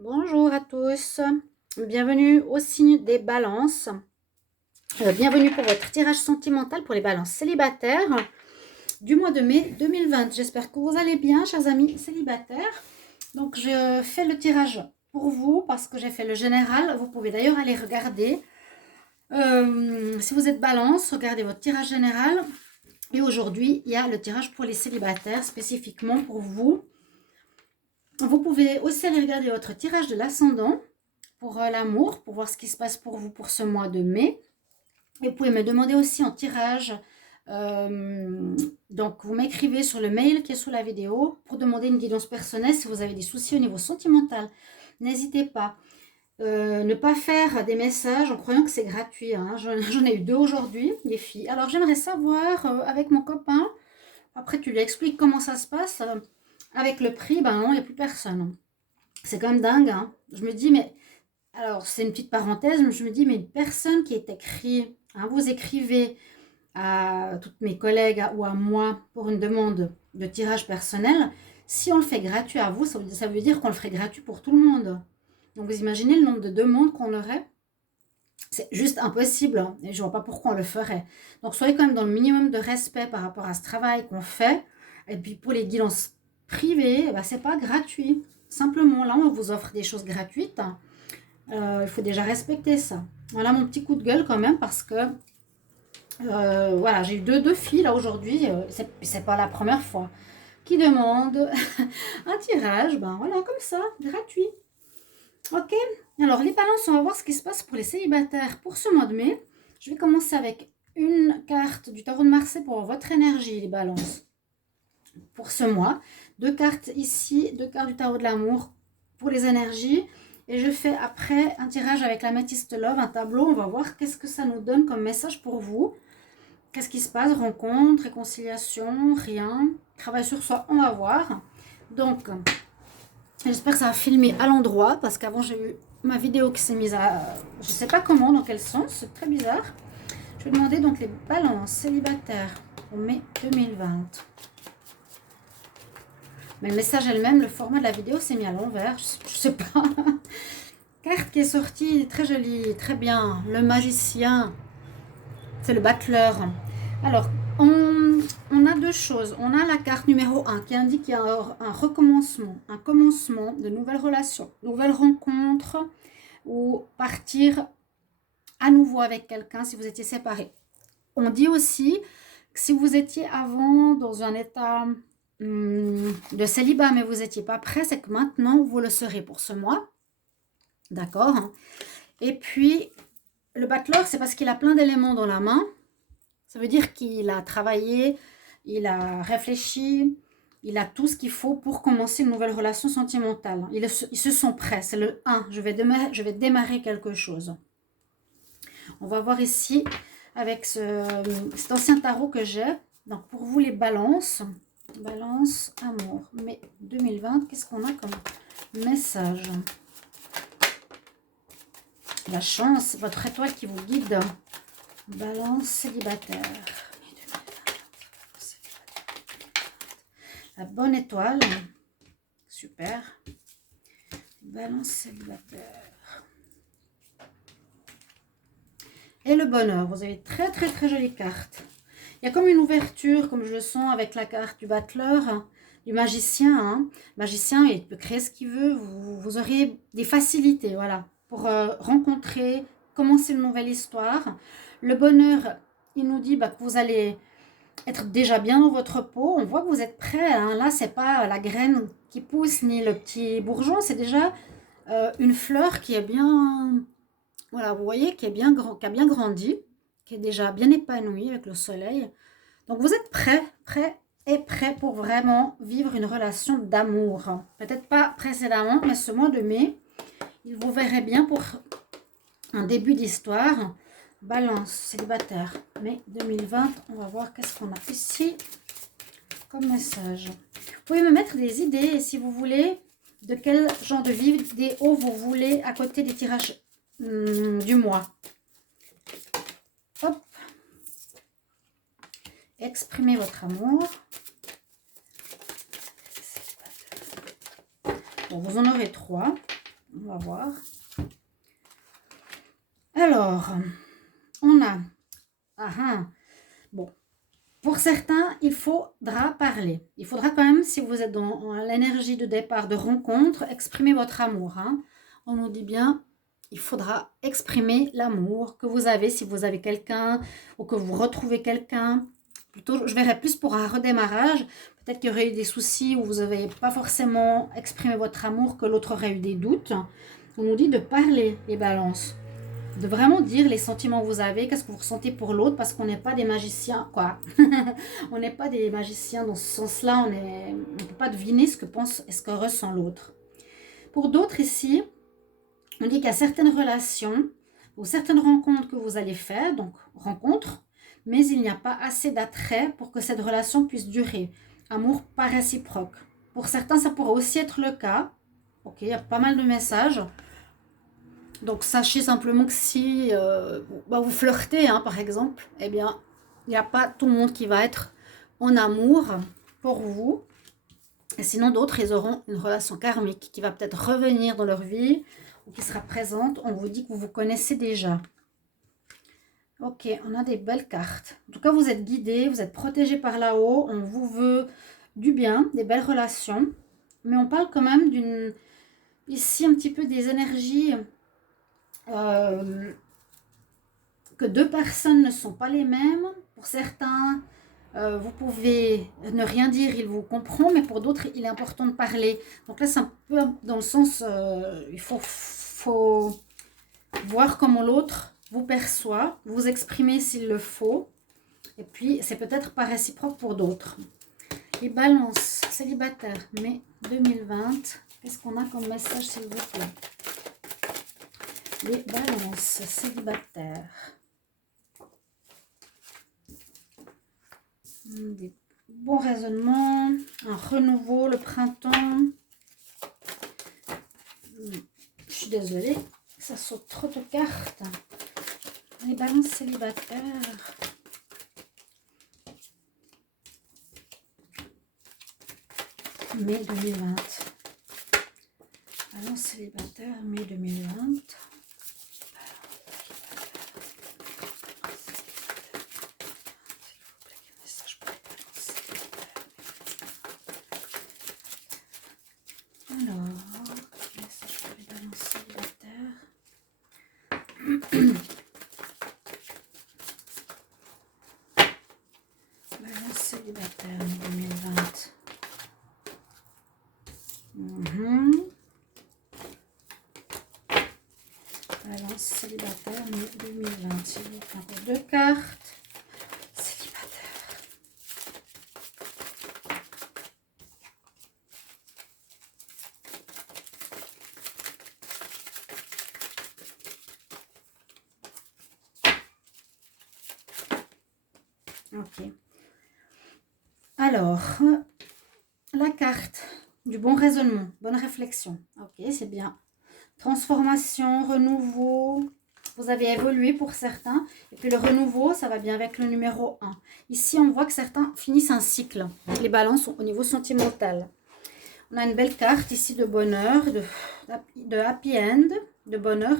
Bonjour à tous, bienvenue au signe des balances. Bienvenue pour votre tirage sentimental pour les balances célibataires du mois de mai 2020. J'espère que vous allez bien, chers amis célibataires. Donc je fais le tirage pour vous parce que j'ai fait le général. Vous pouvez d'ailleurs aller regarder. Si vous êtes balance, regardez votre tirage général. Et aujourd'hui, il y a le tirage pour les célibataires spécifiquement pour vous. Vous pouvez aussi aller regarder votre tirage de l'ascendant pour l'amour, pour voir ce qui se passe pour vous pour ce mois de mai. Et vous pouvez me demander aussi en tirage. Donc, vous m'écrivez sur le mail qui est sous la vidéo pour demander une guidance personnelle si vous avez des soucis au niveau sentimental. N'hésitez pas. Ne pas faire des messages en croyant que c'est gratuit. Hein. J'en ai eu 2 aujourd'hui, les filles. Alors, j'aimerais savoir avec mon copain. Après, tu lui expliques comment ça se passe. Avec le prix, ben non, il n'y a plus personne. C'est quand même dingue. Hein. Je me dis, mais alors, c'est une petite parenthèse, mais je me dis, mais une personne qui est écrit, hein, vous écrivez à toutes mes collègues ou à moi pour une demande de tirage personnel, si on le fait gratuit à vous, ça veut dire qu'on le ferait gratuit pour tout le monde. Donc, vous imaginez le nombre de demandes qu'on aurait? C'est juste impossible, hein, et je ne vois pas pourquoi on le ferait. Donc, soyez quand même dans le minimum de respect par rapport à ce travail qu'on fait. Et puis, pour les guidances privées, bah, ce n'est pas gratuit. Simplement, là, on vous offre des choses gratuites. Il faut déjà respecter ça. Voilà mon petit coup de gueule quand même parce que voilà, j'ai eu deux filles là aujourd'hui, c'est pas la première fois, qui demandent un tirage, ben voilà, comme ça, gratuit. Ok, alors les balances, on va voir ce qui se passe pour les célibataires pour ce mois de mai. Je vais commencer avec une carte du tarot de Marseille pour votre énergie, les balances, pour ce mois. 2 cartes ici, 2 cartes du tarot de l'amour pour les énergies. Et je fais après un tirage avec l'améthyste love, un tableau. On va voir qu'est-ce que ça nous donne comme message pour vous. Qu'est-ce qui se passe? Rencontre, réconciliation, rien. Travail sur soi, on va voir. Donc, j'espère que ça va filmer à l'endroit parce qu'avant j'ai eu ma vidéo qui s'est mise à... Je ne sais pas comment, dans quel sens, c'est très bizarre. Je vais demander donc les balances célibataires pour mai 2020. Mais le message elle-même, le format de la vidéo s'est mis à l'envers, je sais pas. Carte qui est sortie, très jolie, très bien. Le magicien, c'est le battleur. Alors, on a 2 choses. On a la carte numéro 1 qui indique qu'il y a un recommencement, un commencement de nouvelles relations, nouvelles rencontres ou partir à nouveau avec quelqu'un si vous étiez séparés. On dit aussi que si vous étiez avant dans un état de célibat, mais vous n'étiez pas prêt, c'est que maintenant, vous le serez pour ce mois. D'accord? Et puis, le battleur, c'est parce qu'il a plein d'éléments dans la main. Ça veut dire qu'il a travaillé, il a réfléchi, il a tout ce qu'il faut pour commencer une nouvelle relation sentimentale. Ils se sont prêts. C'est le 1. Je vais démarrer quelque chose. On va voir ici avec cet ancien tarot que j'ai. Donc, pour vous, les balances. Balance, amour. Mai 2020, qu'est-ce qu'on a comme message? La chance, votre étoile qui vous guide. Balance célibataire. La bonne étoile. Super. Balance célibataire. Et le bonheur. Vous avez très très très jolie carte. Il y a comme une ouverture, comme je le sens avec la carte du battleur, du magicien. Hein. Magicien, il peut créer ce qu'il veut. Vous aurez des facilités, voilà, pour rencontrer, commencer une nouvelle histoire. Le bonheur, il nous dit que vous allez être déjà bien dans votre peau. On voit que vous êtes prêt. Hein. Là, c'est pas la graine qui pousse ni le petit bourgeon. C'est déjà une fleur qui est bien... Voilà, vous voyez, qui a bien grandi, qui est déjà bien épanouie avec le soleil. Donc, vous êtes prêt pour vraiment vivre une relation d'amour. Peut-être pas précédemment, mais ce mois de mai, il vous verrait bien pour un début d'histoire. Balance, célibataire, mai 2020. On va voir qu'est-ce qu'on a ici comme message. Vous pouvez me mettre des idées si vous voulez de quel genre de vidéo vous voulez à côté des tirages du mois. Hop. Exprimez votre amour. Bon, vous en aurez 3. On va voir. Alors, on a... Bon, pour certains, il faudra parler. Il faudra quand même, si vous êtes dans l'énergie de départ, de rencontre, exprimer votre amour. On nous dit bien, il faudra exprimer l'amour que vous avez, si vous avez quelqu'un ou que vous retrouvez quelqu'un. Plutôt, je verrais plus pour un redémarrage. Peut-être qu'il y aurait eu des soucis où vous n'avez pas forcément exprimé votre amour, que l'autre aurait eu des doutes. On nous dit de parler, les balances. De vraiment dire les sentiments que vous avez, qu'est-ce que vous ressentez pour l'autre, parce qu'on n'est pas des magiciens, quoi. On n'est pas des magiciens dans ce sens-là, on ne peut pas deviner ce que pense et ce que ressent l'autre. Pour d'autres ici, on dit qu'il y a certaines relations ou certaines rencontres que vous allez faire, donc rencontres, mais il n'y a pas assez d'attrait pour que cette relation puisse durer. Amour pas réciproque. Pour certains, ça pourrait aussi être le cas. Ok, il y a pas mal de messages. Donc, sachez simplement que si vous flirtez, par exemple, eh bien, il n'y a pas tout le monde qui va être en amour pour vous. Et sinon, d'autres, ils auront une relation karmique qui va peut-être revenir dans leur vie ou qui sera présente. On vous dit que vous vous connaissez déjà. Ok, on a des belles cartes. En tout cas, vous êtes guidés, vous êtes protégés par là-haut. On vous veut du bien, des belles relations. Mais on parle quand même d'une... Ici, un petit peu des énergies... que deux personnes ne sont pas les mêmes. Pour certains, vous pouvez ne rien dire, il vous comprend, mais pour d'autres, il est important de parler. Donc là, c'est un peu dans le sens, il faut voir comment l'autre vous perçoit, vous exprimer s'il le faut. Et puis, c'est peut-être pas réciproque pour d'autres. Les balances célibataires, mai 2020. Qu'est-ce qu'on a comme message, s'il vous plaît? Les balances célibataires. Des bons raisonnements, un renouveau, le printemps. Je suis désolée, ça saute trop de cartes. Les balances célibataires. Mai 2020. Balance célibataire, mai 2020. Balance célibataire 2020. Balance célibataire 2020. S'il vous plaît, encore deux cartes. Célibataire. Ok. Alors, la carte du bon raisonnement, bonne réflexion. Ok, c'est bien. Transformation, renouveau. Vous avez évolué pour certains. Et puis le renouveau, ça va bien avec le numéro 1. Ici, on voit que certains finissent un cycle. Les balances au niveau sentimental. On a une belle carte ici de bonheur, de happy end, de bonheur.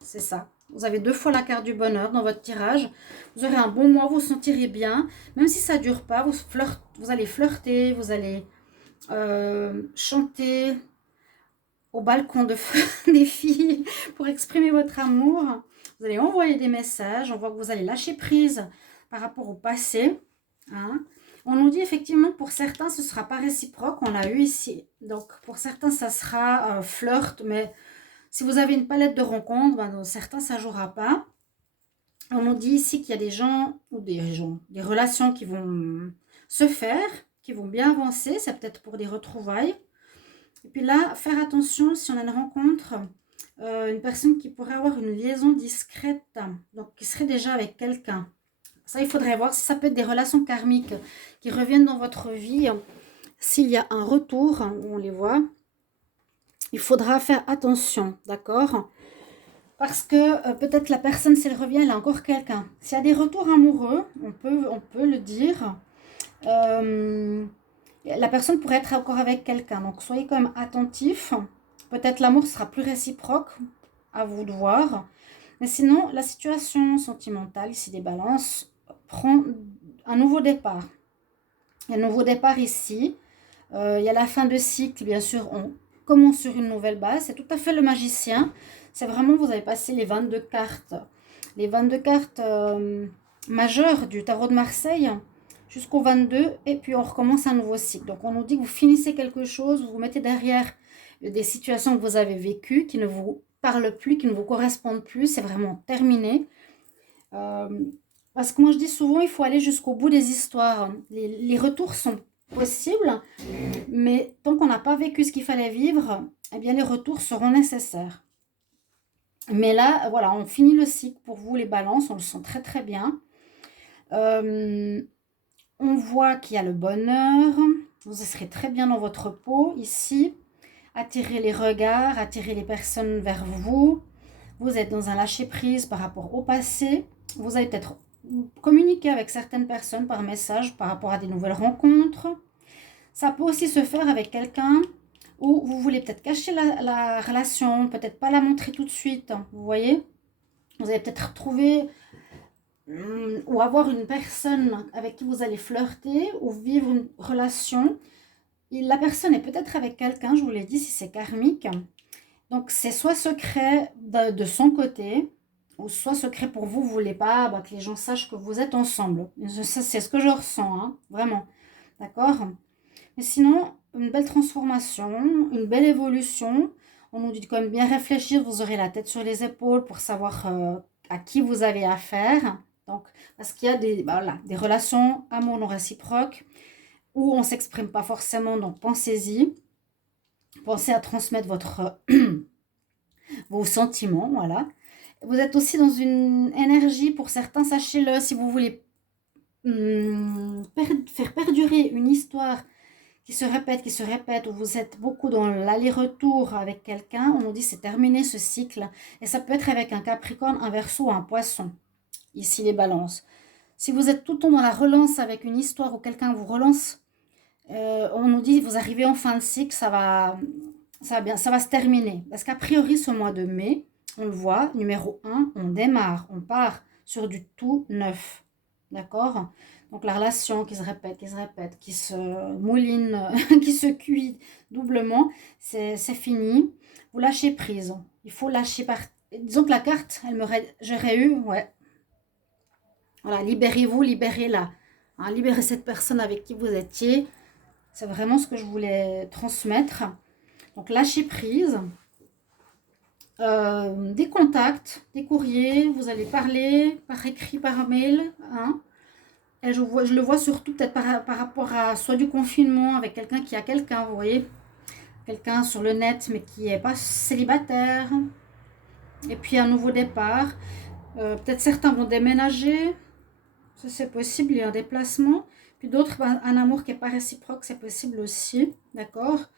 C'est ça. Vous avez deux fois la carte du bonheur dans votre tirage. Vous aurez un bon mois, vous vous sentirez bien. Même si ça ne dure pas, vous allez flirter, vous allez chanter au balcon des filles pour exprimer votre amour. Vous allez envoyer des messages. On voit que vous allez lâcher prise par rapport au passé. On nous dit effectivement pour certains, ce ne sera pas réciproque. On l'a eu ici. Donc pour certains, ça sera flirt, mais... Si vous avez une palette de rencontres, dans certains, ça ne jouera pas. On nous dit ici qu'il y a des gens, ou des relations qui vont se faire, qui vont bien avancer. C'est peut-être pour des retrouvailles. Et puis là, faire attention si on a une rencontre, une personne qui pourrait avoir une liaison discrète, donc qui serait déjà avec quelqu'un. Ça, il faudrait voir si ça peut être des relations karmiques qui reviennent dans votre vie. S'il y a un retour, on les voit. Il faudra faire attention, d'accord? Parce que peut-être la personne, si elle revient, elle a encore quelqu'un. S'il y a des retours amoureux, on peut le dire. La personne pourrait être encore avec quelqu'un. Donc, soyez quand même attentifs. Peut-être l'amour sera plus réciproque, à vous de voir. Mais sinon, la situation sentimentale, ici des balances, prend un nouveau départ. Il y a un nouveau départ ici. Il y a la fin de cycle, bien sûr, on commence sur une nouvelle base. C'est tout à fait le magicien. C'est vraiment, vous avez passé les 22 cartes. Les 22 cartes majeures du tarot de Marseille jusqu'au 22. Et puis, on recommence un nouveau cycle. Donc, on nous dit que vous finissez quelque chose, vous vous mettez derrière des situations que vous avez vécues, qui ne vous parlent plus, qui ne vous correspondent plus. C'est vraiment terminé. Euh, Parce que moi, je dis souvent, il faut aller jusqu'au bout des histoires. Les retours sont possibles, mais tant qu'on n'a pas vécu ce qu'il fallait vivre, eh bien, les retours seront nécessaires. Mais là, voilà, on finit le cycle pour vous, les balances, on le sent très très bien. Euh, on voit qu'il y a le bonheur, vous serez très bien dans votre peau ici. Attirez les regards, attirez les personnes vers vous. Vous êtes dans un lâcher-prise par rapport au passé. Vous allez peut-être communiquer avec certaines personnes par message par rapport à des nouvelles rencontres. Ça peut aussi se faire avec quelqu'un où vous voulez peut-être cacher la relation, peut-être pas la montrer tout de suite. Vous voyez, vous allez peut-être trouver ou avoir une personne avec qui vous allez flirter ou vivre une relation. Et la personne est peut-être avec quelqu'un, je vous l'ai dit, si c'est karmique. Donc, c'est soit secret de son côté, ou soit secret pour vous, vous ne voulez pas que les gens sachent que vous êtes ensemble. C'est ce que je ressens, hein, vraiment. D'accord? Mais sinon, une belle transformation, une belle évolution. On nous dit quand même bien réfléchir, vous aurez la tête sur les épaules pour savoir à qui vous avez affaire. Donc, parce qu'il y a des relations amour non réciproques où on ne s'exprime pas forcément, donc pensez-y. Pensez à transmettre vos sentiments, voilà. Vous êtes aussi dans une énergie, pour certains, sachez-le, si vous voulez faire perdurer une histoire qui se répète, où vous êtes beaucoup dans l'aller-retour avec quelqu'un, on nous dit c'est terminé ce cycle. Et ça peut être avec un Capricorne, un Verseau ou un Poisson. Ici, les balances. Si vous êtes tout le temps dans la relance avec une histoire où quelqu'un vous relance, on nous dit vous arrivez en fin de cycle, ça va se terminer. Parce qu'a priori, ce mois de mai, on le voit, numéro 1, on démarre, on part sur du tout neuf. D'accord? Donc la relation qui se répète, qui se mouline, qui se cuit doublement, c'est fini. Vous lâchez prise. Il faut lâcher par... Disons que la carte, j'aurais eu, ouais. Voilà, libérez-vous, libérez-la. Hein, libérez cette personne avec qui vous étiez. C'est vraiment ce que je voulais transmettre. Donc lâchez prise. Des contacts, des courriers, vous allez parler par écrit, par mail. Hein. Et je le vois surtout peut-être par rapport à soit du confinement avec quelqu'un qui a quelqu'un, vous voyez. Quelqu'un sur le net mais qui n'est pas célibataire. Et puis un nouveau départ. Peut-être certains vont déménager. Ça c'est possible, il y a un déplacement. Puis d'autres, un amour qui n'est pas réciproque, c'est possible aussi. D'accord?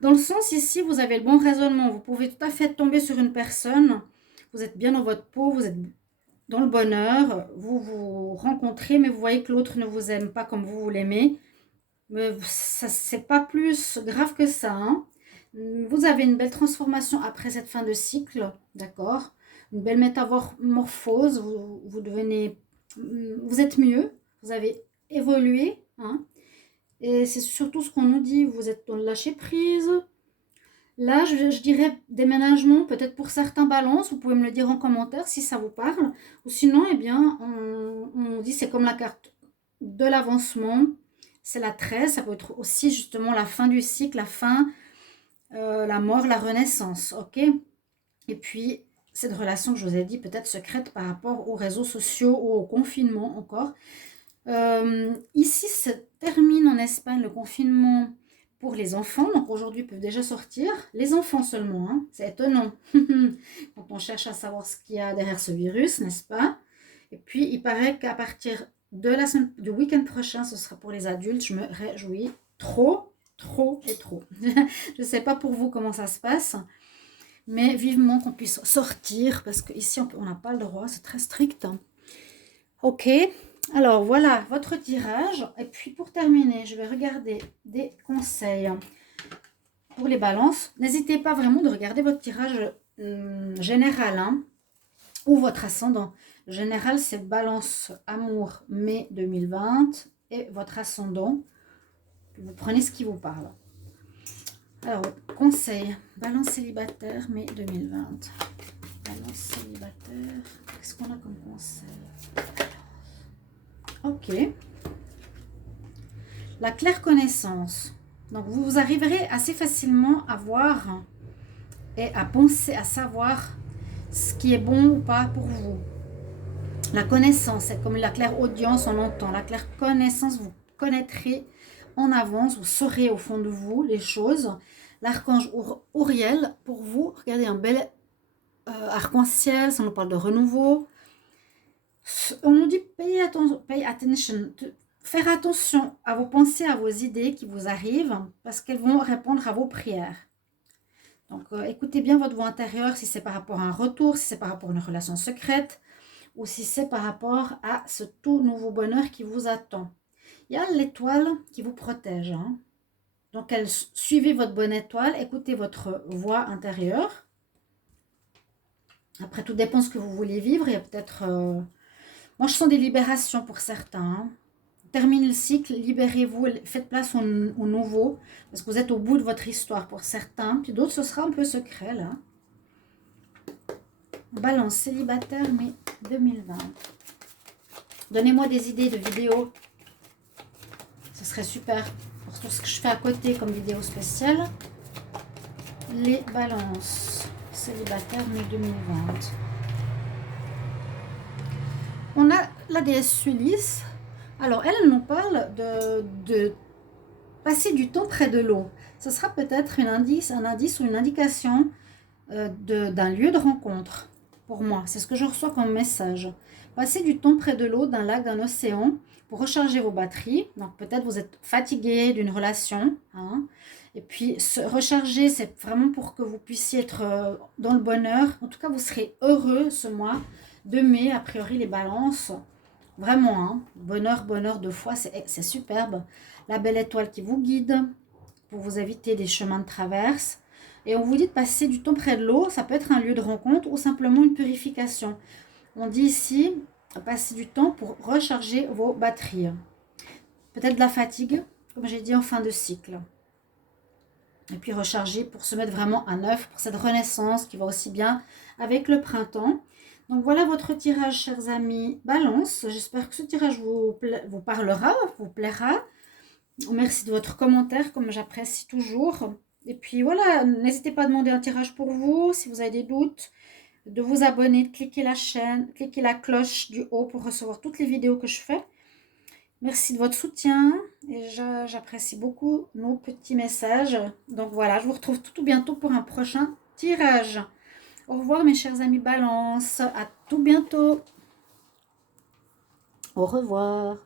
Dans le sens ici, vous avez le bon raisonnement. Vous pouvez tout à fait tomber sur une personne. Vous êtes bien dans votre peau, vous êtes dans le bonheur. Vous vous rencontrez, mais vous voyez que l'autre ne vous aime pas comme vous l'aimez. Mais c'est pas plus grave que ça. Hein. Vous avez une belle transformation après cette fin de cycle. D'accord? Une belle métamorphose. Vous devenez... Vous êtes mieux. Vous avez évolué. Hein. Et c'est surtout ce qu'on nous dit. Vous êtes dans le lâcher prise. Là, je dirais déménagement, peut-être pour certains balances. Vous pouvez me le dire en commentaire si ça vous parle. Ou sinon, eh bien, on dit c'est comme la carte de l'avancement. C'est la 13. Ça peut être aussi justement la fin du cycle, la fin, la mort, la renaissance. Ok? Et puis, cette relation que je vous ai dit, peut-être secrète par rapport aux réseaux sociaux ou au confinement encore. Ici, se termine en Espagne le confinement pour les enfants. Donc aujourd'hui, ils peuvent déjà sortir. Les enfants seulement, hein. C'est étonnant. Quand on cherche à savoir ce qu'il y a derrière ce virus, n'est-ce pas? Et puis, il paraît qu'à partir de du week-end prochain, ce sera pour les adultes. Je me réjouis trop, trop et trop. Je ne sais pas pour vous comment ça se passe. Mais vivement qu'on puisse sortir. Parce qu'ici, on n'a pas le droit. C'est très strict. Ok. Alors voilà votre tirage. Et puis pour terminer, je vais regarder des conseils pour les balances, n'hésitez pas vraiment de regarder votre tirage général, hein, ou votre ascendant. Le général, c'est balance amour mai 2020 et votre ascendant. Vous prenez ce qui vous parle. Alors, conseil, balance célibataire mai 2020. Balance célibataire, qu'est-ce qu'on a comme conseil? Ok. La claire connaissance. Donc, vous arriverez assez facilement à voir et à penser, à savoir ce qui est bon ou pas pour vous. La connaissance, c'est comme la claire audience, on entend. La claire connaissance, vous connaîtrez en avance, vous saurez au fond de vous les choses. L'archange Uriel, pour vous, regardez un bel arc-en-ciel, ça nous parle de renouveau. On nous dit pay attention, faire attention à vos pensées, à vos idées qui vous arrivent, parce qu'elles vont répondre à vos prières. Donc, écoutez bien votre voix intérieure, si c'est par rapport à un retour, si c'est par rapport à une relation secrète, ou si c'est par rapport à ce tout nouveau bonheur qui vous attend. Il y a l'étoile qui vous protège. Hein. Donc, suivez votre bonne étoile, écoutez votre voix intérieure. Après, tout dépend de ce que vous voulez vivre. Il y a peut-être... moi, je sens des libérations pour certains. Hein. Terminez le cycle, libérez-vous, faites place au nouveau, parce que vous êtes au bout de votre histoire pour certains. Puis d'autres, ce sera un peu secret, là. Balance célibataire, mai 2020. Donnez-moi des idées de vidéos. Ce serait super pour tout ce que je fais à côté comme vidéo spéciale. Les balances célibataire, mai 2020. On a la déesse Sulis. Alors, elle nous parle de passer du temps près de l'eau. Ce sera peut-être un indice ou une indication d'un lieu de rencontre. Pour moi, c'est ce que je reçois comme message. Passez du temps près de l'eau, d'un lac, d'un océan, pour recharger vos batteries. Donc peut-être vous êtes fatigué d'une relation. Hein. Et puis se recharger, c'est vraiment pour que vous puissiez être dans le bonheur. En tout cas, vous serez heureux ce mois de mai. A priori, les balances, vraiment, hein. Bonheur, bonheur de foi, c'est superbe. La belle étoile qui vous guide pour vous éviter des chemins de traverse. Et on vous dit de passer du temps près de l'eau, ça peut être un lieu de rencontre ou simplement une purification. On dit ici, passer du temps pour recharger vos batteries. Peut-être de la fatigue, comme j'ai dit, en fin de cycle. Et puis recharger pour se mettre vraiment à neuf, pour cette renaissance qui va aussi bien avec le printemps. Donc voilà votre tirage, chers amis, balance. J'espère que ce tirage vous parlera, vous plaira. Merci de votre commentaire, comme j'apprécie toujours. Et puis voilà, n'hésitez pas à demander un tirage pour vous, si vous avez des doutes, de vous abonner, de cliquer la chaîne, cliquer la cloche du haut pour recevoir toutes les vidéos que je fais. Merci de votre soutien et j'apprécie beaucoup nos petits messages. Donc voilà, je vous retrouve tout bientôt pour un prochain tirage. Au revoir mes chers amis Balance, à tout bientôt. Au revoir.